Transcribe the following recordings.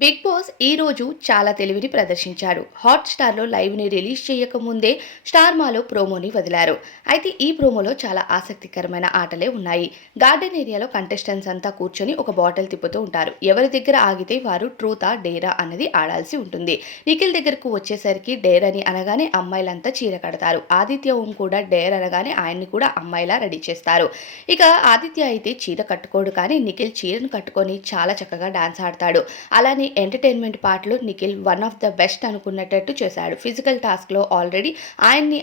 Big boss ఈ రోజు చాలా తెలివిని ప్రదర్శించాడు. హాట్‌స్టార్‌లో లైవ్‌ని రిలీజ్ చేయకముందే స్టార్మాలో ప్రోమోని వదిలారు. అయితే ఈ ప్రోమోలో చాలా ఆసక్తికరమైన ఆటలే ఉన్నాయి. గార్డెన్ ఏరియాలో కంటెస్టెంట్స్ అంతా కూర్చొని ఒక బాటిల్ తిప్పుతూ ఉంటారు. ఎవరి దగ్గర ఆగితే వారు ట్రూతా, డేరా అన్నది ఆడాల్సి ఉంటుంది. నిఖిల్ దగ్గరకు వచ్చేసరికి డేర్ అని అనగానే అమ్మాయిలంతా చీర కడతారు. ఆదిత్య ఓం కూడా డేర్ అనగానే ఆయన్ని కూడా అమ్మాయిలా రెడీ చేస్తారు. ఇక ఆదిత్య అయితే చీర కట్టుకోడు, కానీ నిఖిల్ చీరను కట్టుకొని చాలా చక్కగా డాన్స్ ఆడతాడు. అలానే ఎంటర్టైన్మెంట్ పార్ట్‌లో Nikhil one of the best అనుకునేటట్టు చేశాడు. ఫిజికల్ టాస్క్‌లో ఆల్రెడీ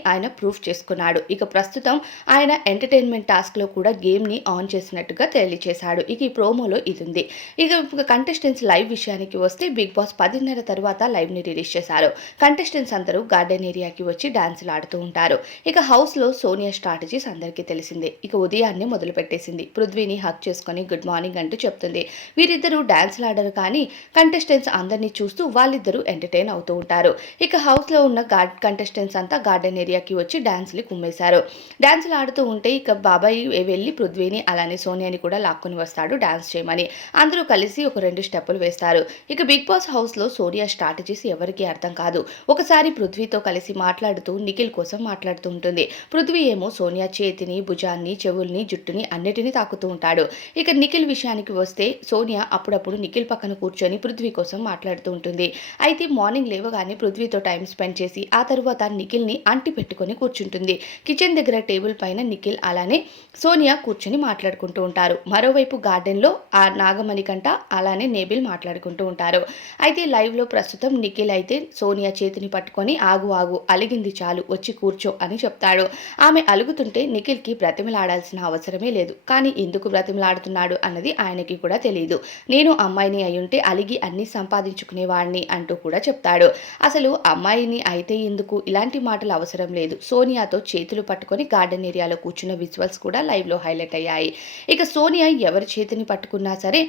ఆయన ప్రూఫ్ చేసుకున్నాడు. ఇక ప్రస్తుతం ఆయన ఎంటర్టైన్మెంట్ టాస్క్‌లో కూడా గేమ్‌ని ఆన్ చేసినట్టుగా తెలియచేశాడు. ఇక ఈ ప్రోమోలో ఇదుంది. ఇక కంటెస్టెంట్స్ లైవ్ విషయానికి వస్తే బిగ్ బాస్ 10:30 తర్వాత లైవ్‌ని రిలీజ్ చేశారు. కంటెస్టెంట్స్ అందరూ గార్డెన్ ఏరియాకి వచ్చి డాన్సులు ఆడుతూ ఉంటారు. ఇక హౌస్‌లో సోనియా స్ట్రాటజీస్ అందరికీ తెలిసిందే. ఇక ఉదయాన్నే మొదలుపెట్టేసింది. పృథ్వీని హగ్ చేసుకొని గుడ్ మార్నింగ్ అంటూ చెప్తుంది. వీరిద్దరూ డాన్సులు ఆడరు, కానీ కంటెస్టెంట్స్ అందరినీ చూస్తూ వాళ్ళిద్దరూ ఎంటర్టైన్ అవుతూ ఉంటారు. ఇక హౌస్‌లో ఉన్న కంటెస్టెంట్స్ అంతా గార్డెన్ ఏరియాకి వచ్చి డాన్స్‌లు కుమ్మేశారు. డాన్సులు ఆడుతూ ఉంటే ఇక బాబాయ్ వెళ్ళి పృథ్వీని అలానే సోనియాని కూడా లాక్కొని వస్తాడు డాన్స్ చేయమని. అందరూ కలిసి ఒక 2 స్టెప్పులు వేస్తారు. ఇక బిగ్ బాస్ హౌస్‌లో సోనియా స్ట్రాటజీస్ ఎవరికీ అర్థం కాదు. ఒకసారి పృథ్వీతో కలిసి మాట్లాడుతూ నిఖిల్ కోసం మాట్లాడుతూ ఉంటుంది. పృథ్వీ ఏమో సోనియా చేతిని, భుజాన్ని, చెవుల్ని, జుట్టుని అన్నిటిని తాకుతూ ఉంటాడు. ఇక నిఖిల్ విషయానికి వస్తే సోనియా అప్పుడప్పుడు నిఖిల్ పక్కన కూర్చొని పృథ్వీ కోసం మాట్లాడుతూ ఉంటుంది. అయితే మార్నింగ్ లేవగానే పృథ్వీతో టైం స్పెండ్ చేసి ఆ తర్వాత నిఖిల్‌ని అంటి పెట్టుకొని కూర్చుంటుంది. కిచెన్ దగ్గర టేబుల్ పైన నిఖిల్ అలానే సోనియా కూర్చొని మాట్లాడుకుంటూ ఉంటారు. మరోవైపు గార్డెన్‌లో ఆ నాగమణికంట అలానే నేబిల్ మాట్లాడుకుంటూ ఉంటారు. అయితే లైవ్‌లో ప్రస్తుతం నిఖిల్ అయితే సోనియా చేతిని పట్టుకొని ఆగు ఆగు అలిగింది చాలు వచ్చి కూర్చో అని చెప్తాడు. ఆమె అలుగుతుంటే నిఖిల్‌కి బ్రతిమిలాడాల్సిన అవసరమే లేదు. కానీ ఎందుకు బ్రతిమిలాడుతున్నాడు అన్నది ఆయనకి కూడా తెలీదు. నేను అమ్మాయిని అయ్యుంటే అలిగి అన్నీ సంపాదించుకునేవాడిని అంటూ కూడా చెప్తాడు. అసలు అమ్మాయిని అయితే ఎందుకు, ఇలాంటి మాటలు అవసరం లేదు. సోనియాతో చేతులు పట్టుకొని గార్డెన్ ఏరియాలో కూర్చున్న విజువల్స్ కూడా లైవ్‌లో హైలైట్ అయ్యాయి. ఇక సోనియా ఎవరి చేతిని పట్టుకున్నా సరే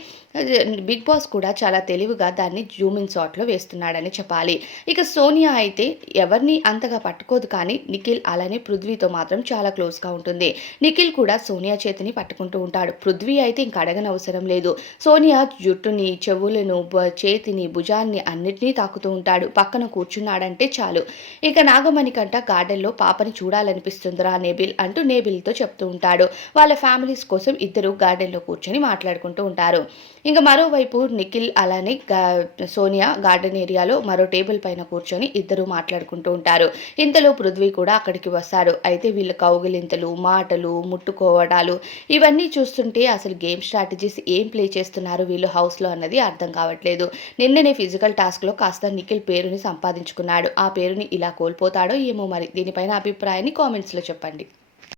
బిగ్ బాస్ కూడా చాలా తెలివిగా దాన్ని జూమ్ ఇన్ షాట్‌లో వేస్తున్నాడని చెప్పాలి. ఇక సోనియా అయితే ఎవరిని అంతగా పట్టుకోదు, కానీ నిఖిల్ అలానే పృథ్వీతో మాత్రం చాలా క్లోజ్‌గా ఉంటుంది. నిఖిల్ కూడా సోనియా చేతిని పట్టుకుంటూ ఉంటాడు. పృథ్వీ అయితే ఇంక అడగనవసరం లేదు. సోనియా జుట్టుని, చెవులను, చేతిని, భుజాన్ని అన్నిటినీ తాకుతూ ఉంటాడు. పక్కన కూర్చున్నాడంటే చాలు. ఇక నాగమణికంట గార్డెన్‌లో పాపని చూడాలనిపిస్తుందిరా నేబిల్ అంటూ నేబిల్‌తో చెప్తూ ఉంటాడు. వాళ్ళ ఫ్యామిలీస్ కోసం ఇద్దరు గార్డెన్‌లో కూర్చొని మాట్లాడుకుంటూ ఉంటారు. ఇంక మరోవైపు నిఖిల్ అలానే సోనియా గార్డెన్ ఏరియాలో మరో టేబుల్ పైన కూర్చొని ఇద్దరు మాట్లాడుకుంటూ ఉంటారు. ఇంతలో పృథ్వీ కూడా అక్కడికి వస్తాడు. అయితే వీళ్ళ కౌగిలింతలు, మాటలు, ముట్టుకోవడాలు ఇవన్నీ చూస్తుంటే అసలు గేమ్ స్ట్రాటజీస్ ఏం ప్లే చేస్తున్నారు వీళ్ళు హౌస్‌లో అన్నది అర్థం కావట్లేదు. నిన్ననే ఫిజికల్ టాస్క్‌లో కాస్త నిఖిల్ పేరుని సంపాదించుకున్నాడు. ఆ పేరుని ఇలా కోల్పోతాడో ఏమో మరి. దీనిపైన అభిప్రాయాన్ని కామెంట్స్‌లో చెప్పండి.